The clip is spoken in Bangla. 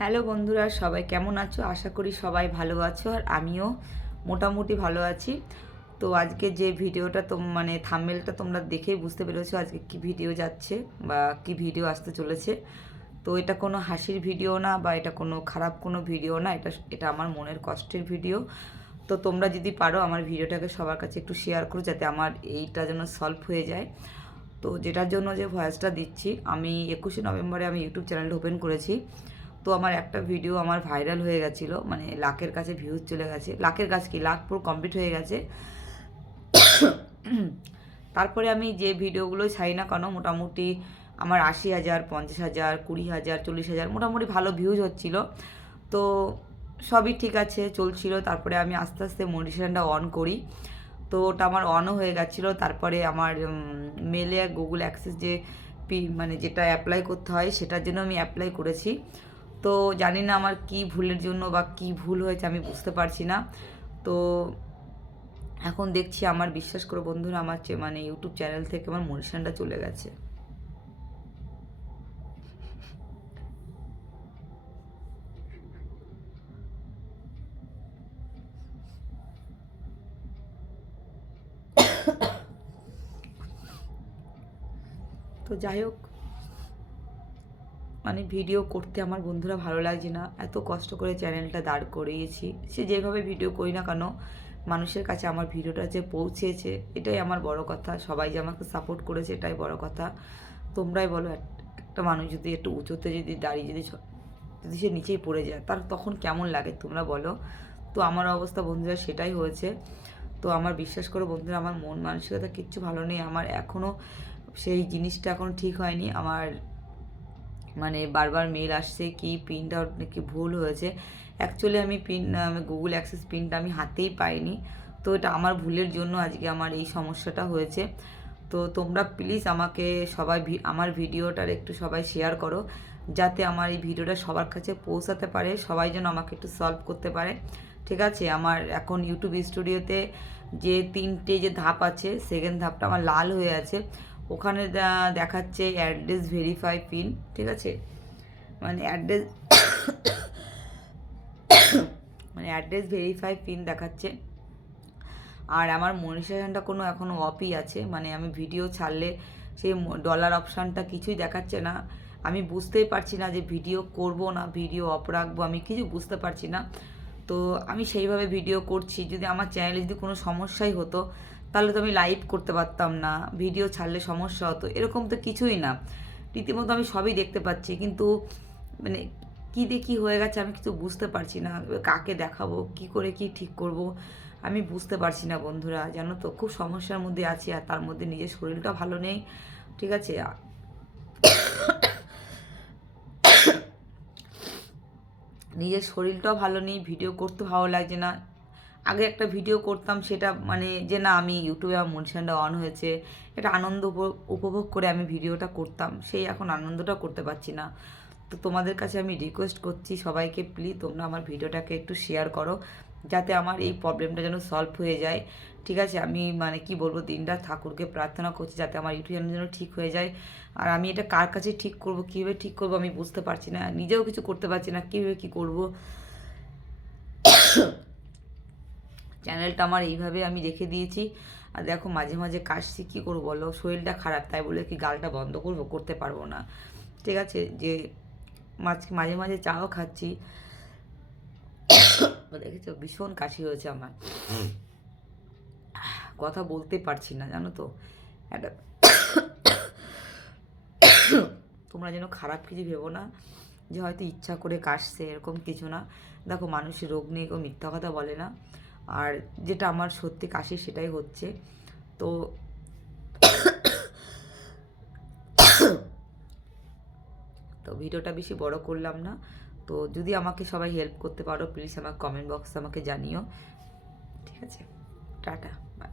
হ্যালো বন্ধুরা, সবাই কেমন আছো? আশা করি সবাই ভালো আছো আর আমিও মোটামুটি ভালো আছি। তো আজকে যে ভিডিওটা তোম মানে থাম্বেলটা তোমরা দেখেই বুঝতে পেরেছ আজকে কি ভিডিও যাচ্ছে বা কি ভিডিও আসতে চলেছে। তো এটা কোনো হাসির ভিডিও না বা এটা কোনো খারাপ কোনো ভিডিও না, এটা এটা আমার মনের কষ্টের ভিডিও। তো তোমরা যদি পারো আমার ভিডিওটাকে সবার কাছে একটু শেয়ার করো যাতে আমার এইটা যেন সলভ হয়ে যায়। তো যেটার জন্য যে ভয়েসটা দিচ্ছি, আমি একুশে নভেম্বরে আমি ইউটিউব চ্যানেলটা ওপেন করেছি। তো আমার একটা ভিডিও আমার ভাইরাল হয়ে গেছিল মানে লাখের কাছে ভিউজ চলে গেছে। লাখের কাছে কি? লাখ পুরো কমপ্লিট হয়ে গেছে। তারপরে আমি যে ভিডিওগুলো ছাই না কেন, মোটামুটি আমার আশি হাজার, পঞ্চাশ হাজার, কুড়ি হাজার, চল্লিশ হাজার, মোটামুটি ভালো ভিউজ হচ্ছিল। তো সবই ঠিক আছে, চলছিল। তারপরে আমি আস্তে আস্তে মনিটাইজেশনটা অন করি। তো ওটা আমার অনও হয়ে গেছিল। তারপরে আমার মেলে গুগল অ্যাক্সেস যে পি মানে যেটা অ্যাপ্লাই করতে হয়, সেটার জন্য আমি অ্যাপ্লাই করেছি। তো জানি না আমার কি ভুলের জন্য বা কি ভুল হয়েছে, আমি বুঝতে পারছি না। তো এখন দেখছি আমার, বিশ্বাস করে বন্ধুরা, আমার মানে ইউটিউব চ্যানেল থেকে আমার মনিশনটা চলে গেছে। তো যাই হোক মানে ভিডিও করতে আমার বন্ধুরা ভালো লাগছে না। এত কষ্ট করে চ্যানেলটা দাঁড় করিয়েছি। সে যেভাবে ভিডিও করি না কেন, মানুষের কাছে আমার ভিডিওটা যে পৌঁছেছে, এটাই আমার বড় কথা। সবাই যে আমাকে সাপোর্ট করেছে, এটাই বড় কথা। তোমরাই বলো, এক- একটা মানুষ যদি একটু উঁচুতে যদি দাঁড়িয়ে যদি যদি সে নিচেই পড়ে যায়, তার তখন কেমন লাগে তোমরা বলো? তো আমার অবস্থা বন্ধুরা সেটাই হয়েছে। তো আমার বিশ্বাস করো বন্ধুরা, আমার মন মানসিকতা কিচ্ছু ভালো নেই। আমার এখনও সেই জিনিসটা এখন ঠিক হয়নি। আমার মানে বারবার মেল আসছে কি পিনটা নাকি ভুল হয়েছে। অ্যাকচুয়ালি আমি পিন গুগল অ্যাক্সেস পিনটা আমি হাতেই পাইনি। তো এটা আমার ভুলের জন্য আজকে আমার এই সমস্যাটা হয়েছে। তো তোমরা প্লিজ আমাকে সবাই আমার ভিডিওটার একটু সবাই শেয়ার করো। যাতে আমার এই ভিডিওটা সবার কাছে পৌঁছাতে পারে, সবাই যেন আমাকে একটু সলভ করতে পারে। ঠিক আছে? আমার এখন ইউটিউব স্টুডিওতে যে তিনটে যে ধাপ আছে সেকেন্ড ধাপটা আমার লাল হয়ে আছে। ওখানে দেখাচ্ছে অ্যাড্রেস ভেরিফাই পিন ঠিক আছে? মানে অ্যাড্রেস মানে অ্যাড্রেস ভেরিফাই পিন দেখাচ্ছে। আর আমার মনিটাইজেশনটা কোনো এখনও অফই আছে মানে আমি ভিডিও ছাড়লে সেই ডলার অপশানটা কিছুই দেখাচ্ছে না। আমি বুঝতেই পারছি না যে ভিডিও করব না ভিডিও অফ রাখব, আমি কিছু বুঝতে পারছি না। তো আমি সেইভাবে ভিডিও করছি, যদি আমার চ্যানেলে যদি কোনো সমস্যাই হতো তাহলে তো আমি লাইভ করতে পারতাম না ভিডিও ছাড়লে সমস্যা হতো, এরকম তো কিছুই না। রীতিমতো আমি সবই দেখতে পাচ্ছি, কিন্তু মানে কী দিয়ে কী হয়ে গেছে আমি কিছু বুঝতে পারছি না, কাকে দেখাবো, কি করে কি ঠিক করব, আমি বুঝতে পারছি না বন্ধুরা, জানো তো, খুব সমস্যার মধ্যে আছি আর তার মধ্যে নিজের শরীরটা ভালো নেই, ঠিক আছে? নিজের শরীরটাও ভালো নেই ভিডিও করতে ভালো লাগছে না আগে একটা ভিডিও করতাম, সেটা মানে যে না, আমি ইউটিউবে আমার মনিশনটা অন হয়েছে এটা আনন্দ উপ- উপভোগ করে আমি ভিডিওটা করতাম। সেই এখন আনন্দটা করতে পারছি না। তো তোমাদের কাছে আমি রিকোয়েস্ট করছি সবাইকে প্লিজ তোমরা আমার ভিডিওটাকে একটু শেয়ার করো, যাতে আমার এই প্রবলেমটা যেন সলভ হয়ে যায়। ঠিক আছে, আমি মানে কি বলব, দিনরাত ঠাকুরকে প্রার্থনা করছি যাতে আমার ইউটিউব চ্যানেল যেন ঠিক হয়ে যায়। আর আমি এটা কার কাছে ঠিক করব, কীভাবে ঠিক করব আমি বুঝতে পারছি না। নিজেও কিছু করতে পারছি না, কীভাবে কী করব। চ্যানেলটা আমার এইভাবে আমি রেখে দিয়েছি। আর দেখো মাঝে মাঝে কাশছি কী করব বলো? শরীরটা খারাপ তাই বলে কি গালটা বন্ধ করব করতে পারব না। ঠিক আছে যে মাঝ মাঝে মাঝে চাও খাচ্ছি। দেখেছ ভীষণ কাশি হয়েছে আমার। কথা বলতে পারছি না জানো তো? একটা তোমরা যেন খারাপ কিছু ভেবো না যে হয়তো ইচ্ছা করে কাশছে এরকম কিছু না। দেখো মানুষের রোগ নিয়ে কেউ মিথ্যা কথা বলে না। আর যেটা আমার সত্যি কাশি, সেটাই হচ্ছে। তো তো ভিডিওটা বেশি বড় করলাম না। তো যদি আমাকে সবাই হেল্প করতে পারো প্লিজ আমার কমেন্ট বক্সে আমাকে জানিও। ঠিক আছে? Tata bye